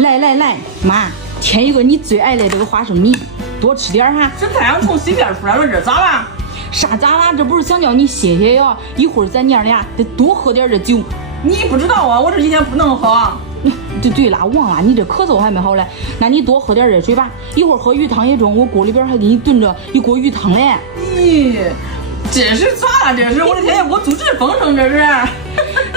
来，妈，添一个你最爱的这个花生米，多吃点哈。这太阳从西边出来了，这咋了？啥咋啦？这不是想叫你歇歇呀？一会儿咱娘俩得多喝点这酒。你不知道啊，我这几天不能喝。对了，忘了，你这咳嗽还没好嘞，那你多喝点热水吧。一会儿喝鱼汤也中，我锅里边还给你炖着一锅鱼汤嘞。咦，这是咋了？这是我的天呀，我主持丰盛这是。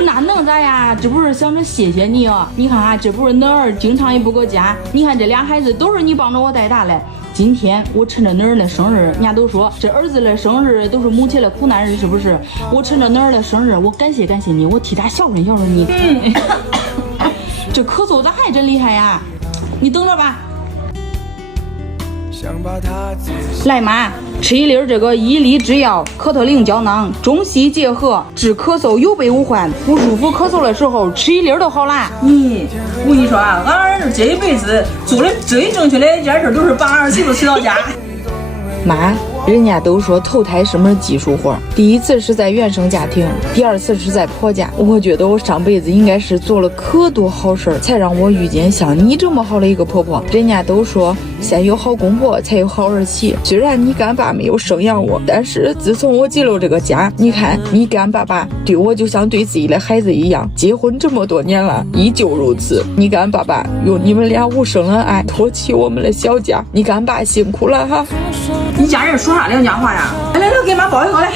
那能咋呀？这不是想着谢谢你啊！你看啊，这不是恁儿经常也不搁家，你看这俩孩子都是你帮着我带大嘞。今天我趁着恁儿的生日，人家都说这儿子的生日都是母亲的苦难日，是不是？我趁着恁儿的生日，我感谢你，我替他孝顺你。这咳嗽咋还真厉害呀？你等着吧。来妈，吃一粒这个伊利制药可特灵胶囊，中西结合，治咳嗽有备无患。不舒服咳嗽的时候吃一粒都好啦。我跟你说啊，俺儿子这一辈子做的最正确的一件事，就是把儿媳妇娶到家。妈，人家都说投胎是门技术活，第一次是在原生家庭，第二次是在婆家。我觉得我上辈子应该是做了可多好事，才让我遇见像你这么好的一个婆婆。人家都说先有好公婆才有好儿媳，虽然你干爸没有生养我，但是自从我进了这个家，你看你干爸爸对我就像对自己的孩子一样，结婚这么多年了依旧如此。你干爸爸用你们俩无声的爱托起我们的小家，你干爸辛苦了哈。你家人说啥良家话呀？来，给妈抱一个来。